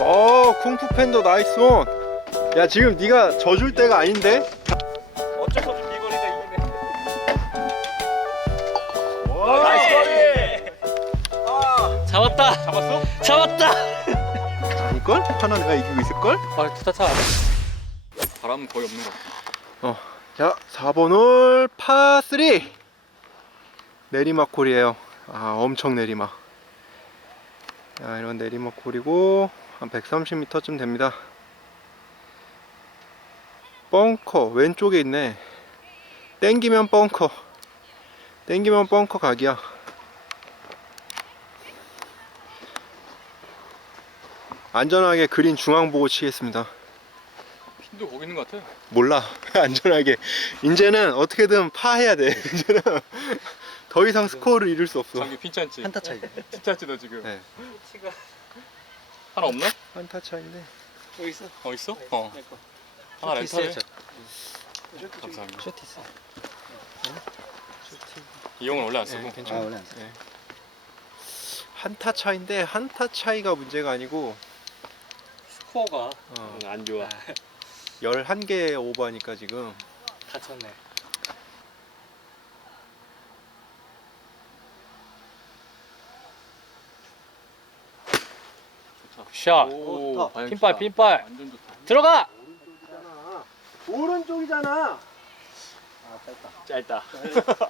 어 쿵푸 팬더 나이스 온. 야 지금 네가 져줄 때가 아닌데? 어째서 좀 비거리가 이기네. 와, 나이스 잡았다. 잡았어? 잡았다. 아닐걸? 하나 내가 이기고 있을걸? 아, 투타 차. 바람은 거의 없는 것 같아. 자 4번 홀 파3 내리막 홀이에요 아 엄청 내리막 자 이런 내리막 홀이고 한 130m쯤 됩니다 벙커 왼쪽에 있네 땡기면 벙커 땡기면 벙커 각이야 안전하게 그린 중앙 보고 치겠습니다 핀도 거기 있는 것 같아. 몰라 안전하게 이제는 어떻게든 파해야 돼 이제는 더 이상 스코어를 잃을 수 없어 장기 핀찬치. 한타 차이. 핀찬치 너 지금. 네. 하나 없나? 한타 차인데 여기 있어. 어 있어? 어. 내 거. 하나 쇼티 렌탈해. 있어요, 감사합니다. 저. 쇼티 있어. 이 형은 원래 안 쓰고. 네, 괜찮아. 원래 안 써. 네. 한타 차인데 한타 차이가 문제가 아니고 스코어가 어, 안 좋아. 11개 오버니까 지금 다쳤네. 좋다. 샷. 오, 핀발 좋다. 핀발. 완전 좋다. 들어가. 오른쪽이잖아 짧다.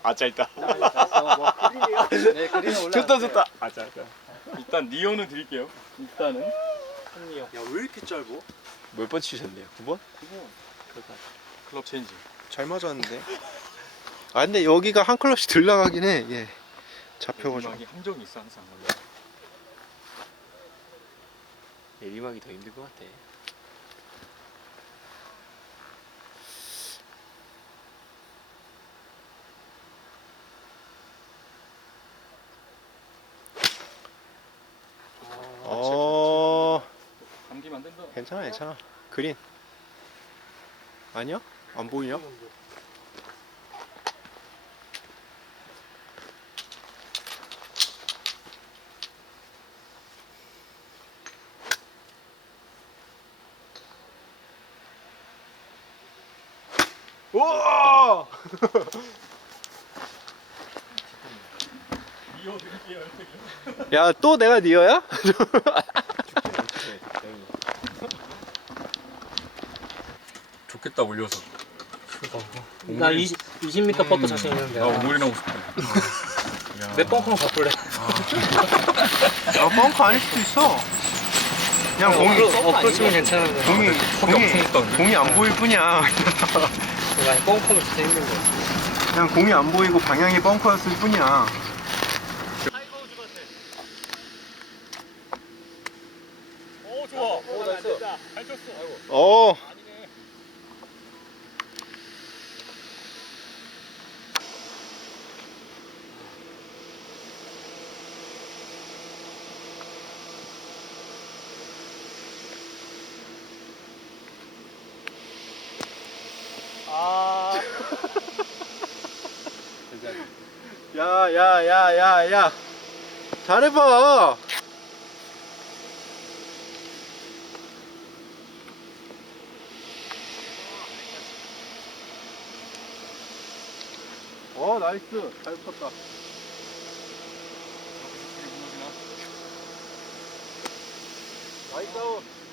아 짧다. 네, 그리는 올라. 좋다 좋다. 아 짧다. 일단 니어는 드릴게요. 일단은. 야 왜 이렇게 짧어? 몇번 치셨네요? 9번? 클럽 체인지. 잘 맞았는데 아 근데 여기가 한 클럽씩 들 나가긴 해 예. 잡혀가지고 함정이 있어 항상 원래. 내리막이 더 힘들 것 같아. 어 감기면 안 된다. 괜찮아 괜찮아 그린 아니야? 안 보이냐? 우와! 니어 드릴게요. 야 또 내가 니어야? 좋겠다 올려서. 나 20, 20m 퍼터 자신 있는데. 나 오물이 나고 싶다. 내 뻥뻥 바꿀래. 야 벙커 아닐 수도 있어 그냥 공이 엎어 치면 괜찮은데. 공이 공이? 공이 안 보일 뿐이야 내가 뻥뻥은 진짜 힘든 거. 그냥 공이 안 보이고 방향이 벙커였을 뿐이야 오 좋아. 오 나이스. 잘 쳤어. 어 아. 야, 야, 야, 야, 야. 잘해봐. 어, 나이스. 잘 붙었다. 나이스 아웃.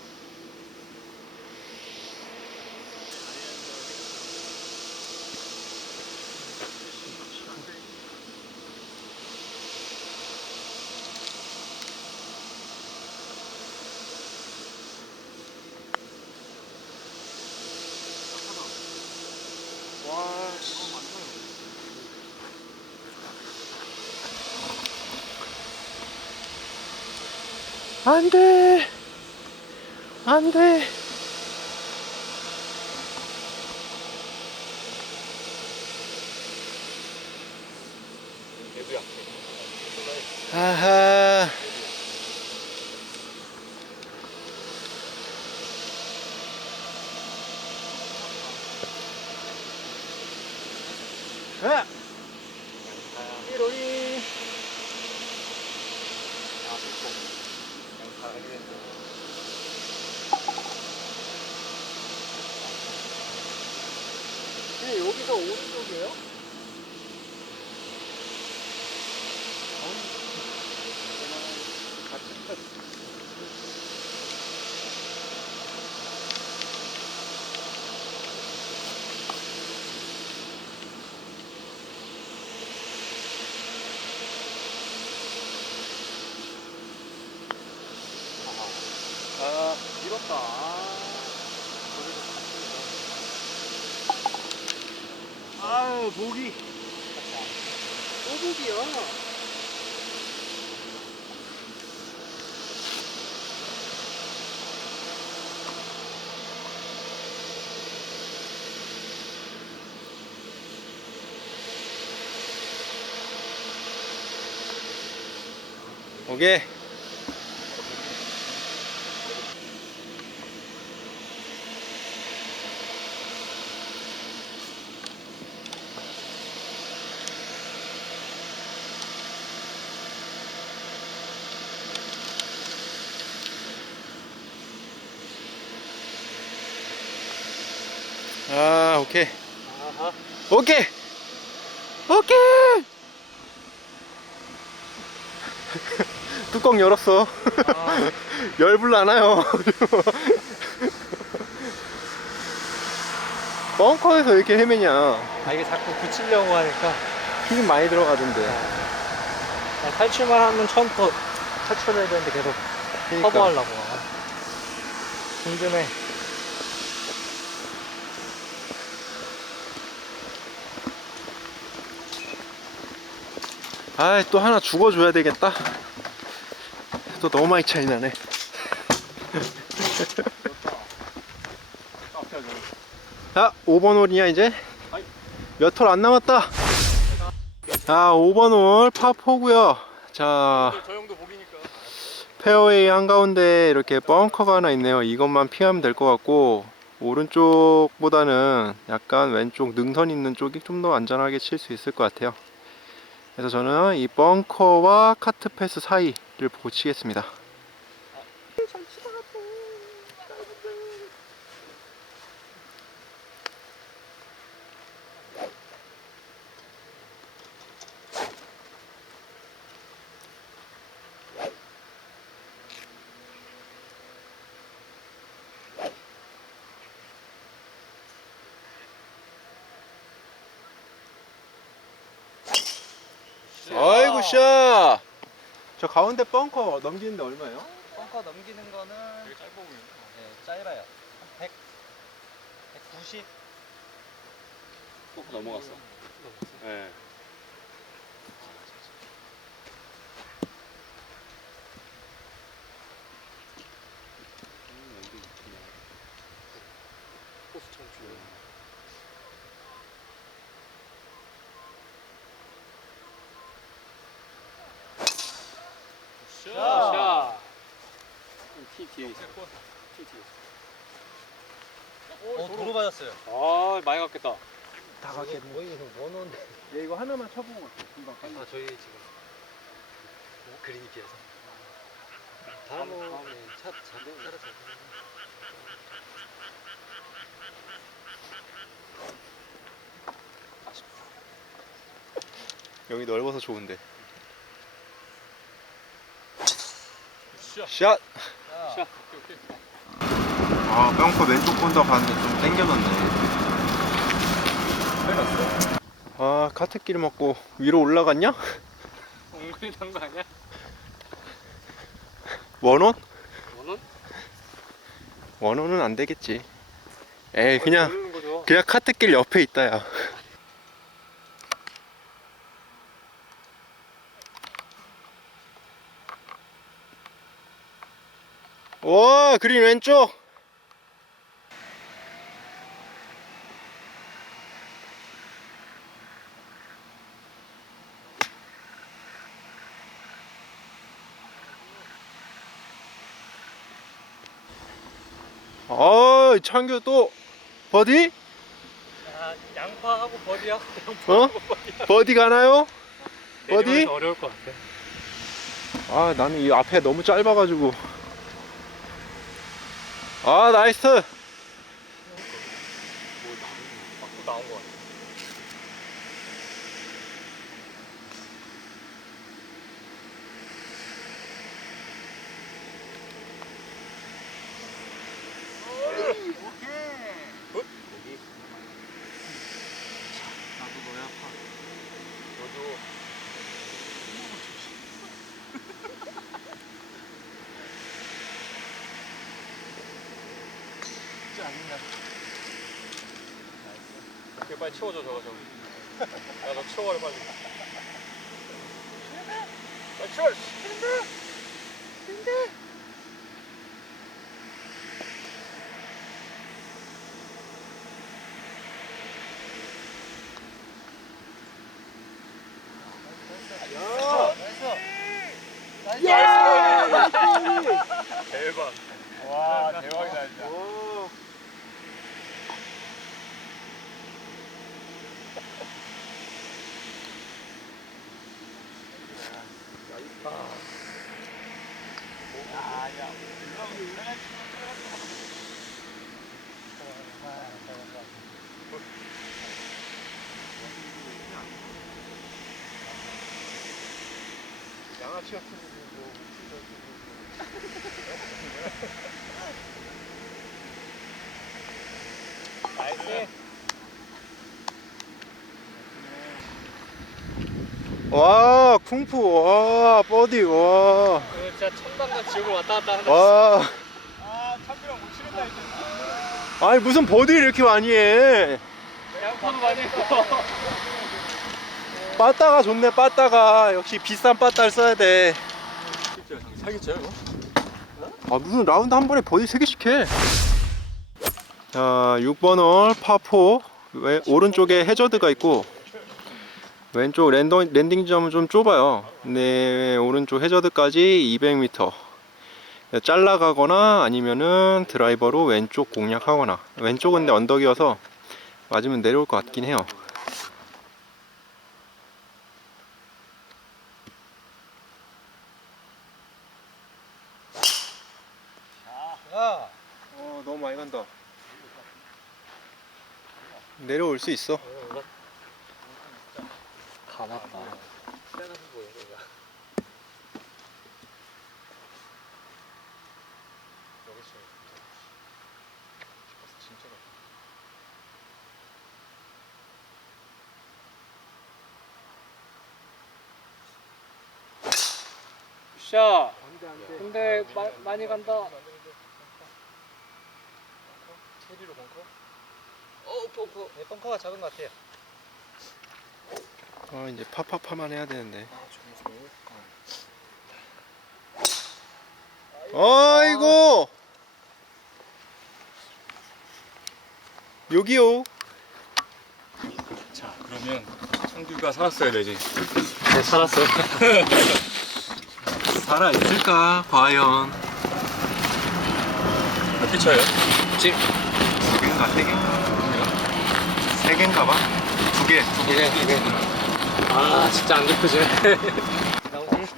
안 돼. 안 돼. 얘도 약해. 아하. 아! 삐로리. 啊 아, 좋고. 그냥 다 하긴 했어. 啊 아, 아니 여기서 오른쪽이에요? 아 밀었다. 목이. 또 목이야. 오케이. 아, 오케이. 아하. 오케이. 오케이. 뚜껑 열었어. 아, 열불 나나요? 벙커에서 이렇게 헤매냐? 아 이게 자꾸 붙이려고 하니까 힘 많이 들어가던데. 아, 탈출만 하면 처음부터 탈출을 해야 되는데 계속 그러니까. 커버하려고. 힘드네. 아, 또 하나 죽어줘야 되겠다. 또 너무 많이 차이 나네. 자, 5번 홀이냐 이제? 몇 홀 안 남았다. 자, 5번 홀 파4고요. 자. 페어웨이 한가운데 이렇게 벙커가 하나 있네요. 이것만 피하면 될 것 같고 오른쪽보다는 약간 왼쪽 능선 있는 쪽이 좀 더 안전하게 칠 수 있을 것 같아요. 그래서 저는 이 벙커와 카트 패스 사이를 보고 치겠습니다. 아이고 샤. 저 가운데 벙커 넘기는데 얼마예요? 벙커 넘기는 거는 되게 짧아 보이네. 네, 짧아요. 100, 190. 꼭 넘어갔어. 네. 코스 참 좋아요. 샤. 티 뒤에 있어. 티 뒤에 어, 도로 맞았어요. 있어. 아 많이 갔겠다. 다 가겠네. 거의 원원. 얘 이거 하나만 쳐보고 금방 아, 저희 지금 그린이 비어서. 다음 네, 차 차를 잡는. 여기 넓어서 좋은데. 샷. 아, 벙커 왼쪽 본다 봤는데 좀 땡겨졌네. 아, 카트길 먹고 위로 올라갔냐? 엉덩이 단거 아니야? 원원? 원원? 원원은 안 되겠지. 에이, 그냥. 그냥 카트길 옆에 있다, 야. 와, 그린 왼쪽! 어, 창규 또 버디? 아, 양파하고 버디야. 어? 버디 가나요? 내려가기가 어려울 것 같아. 아, 나는 이 앞에 너무 짧아가지고. 아, 나이스! 빨리 치워줘 저거 저거. 야너 치워버려 빨리. 빨리 치워. 대박. 와 대박이다 진짜. 양아치 같은 뭐 나이스. 와 쿵푸 와 버디 와 진짜 천방과 지옥을 왔다 갔다 하는 와. 아 참비랑 못 치겠다 이제. 아니 무슨 버디를 이렇게 많이 해 양파도 많이 했고. 빠따가 좋네 빠따가 역시 비싼 빠따를 써야 돼 사기쳐요 이거? 아 무슨 라운드 한 번에 버디 3개씩 해. 자 6번 홀 파4 왼- 오른쪽에 해저드가 있고 왼쪽 랜더, 랜딩 지점은 좀 좁아요. 근데 오른쪽 해저드까지 200m 잘라가거나 아니면은 드라이버로 왼쪽 공략하거나 왼쪽은 근데 언덕이어서 맞으면 내려올 것 같긴 해요. 야, 어 너무 많이 간다. 내려올 수 있어. 가맞다. 샤. 근데 마, 많이 간다. 체리로 벙커? 어, 벙커. 네, 벙커가 작은 것 같아요. 아 이제 파파파만 해야 되는데. 아이고. 여기요. 자, 그러면 성규가 살았어야 되지. 네, 살았어요. 살아 있을까? 과연. 몇 피차예요? 지금 두 개인가 세 개인가? 세 개인가 봐. 두 개. 아, 진짜 안 좁혀지네.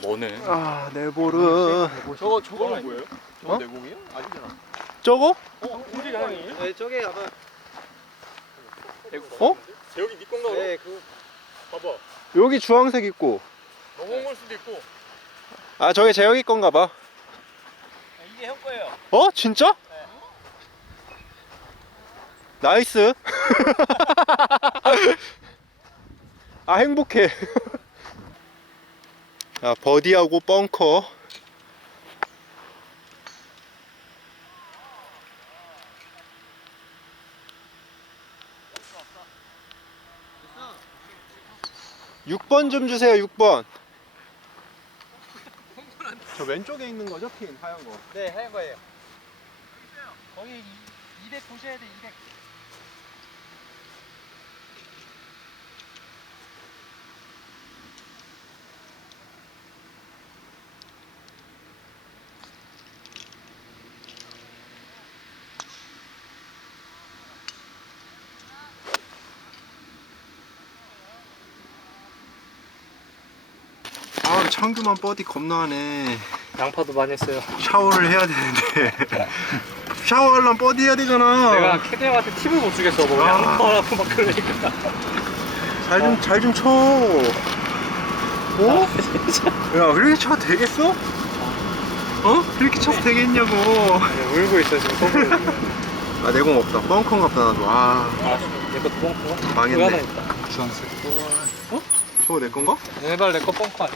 뭐네? 아 네보르. 저거 저거는 뭐예요? 저거 어? 내공이요? 아니잖아. 저거? 어, 우리 아니에요? 네, 저게 아마 어? 여기 네 건가? 네, 그 봐봐. 여기 주황색 있고. 너무 걸 수도 있고. 아 저게 재혁이 건가 봐. 이게 형 거예요. 어? 진짜? 나이스. 아 행복해. 아 버디하고 벙커. 육번 좀 주세요, 6번. 저 왼쪽에 있는 거죠, 핀 하얀 거. 네, 하얀 거예요. 거기 200 보셔야 돼, 200. 아, 창규만 버디 겁나 하네. 양파도 많이 했어요. 샤워를 해야 되는데. 샤워하려면 버디 해야 되잖아. 내가 캐디 형한테 팁을 못 주겠어. 뭐 아. 양파라고 막 그러니까. 잘 좀, 잘좀 쳐. 어? 야, 그렇게 쳐도 되겠어? 어? 그렇게 쳐도 되겠냐고. 네, 울고 있어, 지금 속으로. 아, 내공 없다. 뻥컨 같다, 나도. 아, 아, 내거 뻥커? 망했네. 그거 하나 있다. 주황색. 저거 내 건가? 제발 내거 뻥커?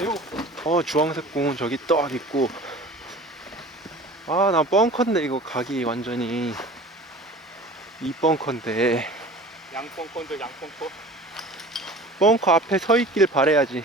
이거 어, 주황색 공은 저기 딱 있고. 아, 나 뻥컨데, 이거 각이 완전히. 이 벙커인데 양뻥건들 양뻥거. 벙커 앞에 서 있길 바래야지.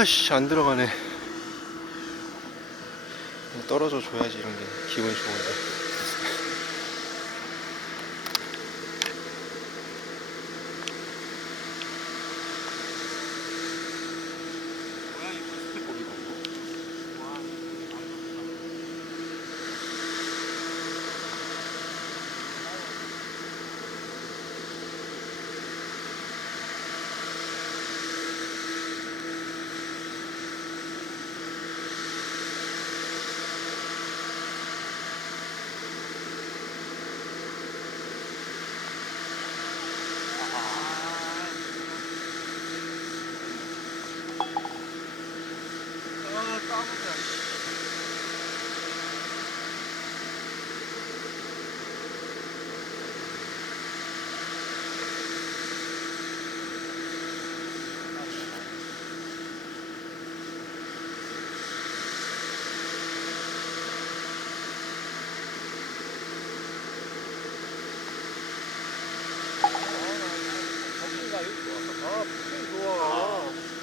아씨 안 들어가네. 떨어져 줘야지 이런 게 기분이 좋은데.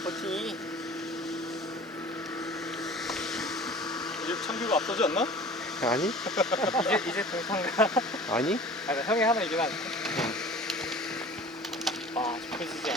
버팅이. 창규가 앞서지 않나? 아니? 이제 이제 동상가. 아니? 아, 형이 하나 이긴 하네. 아, 좁혀지지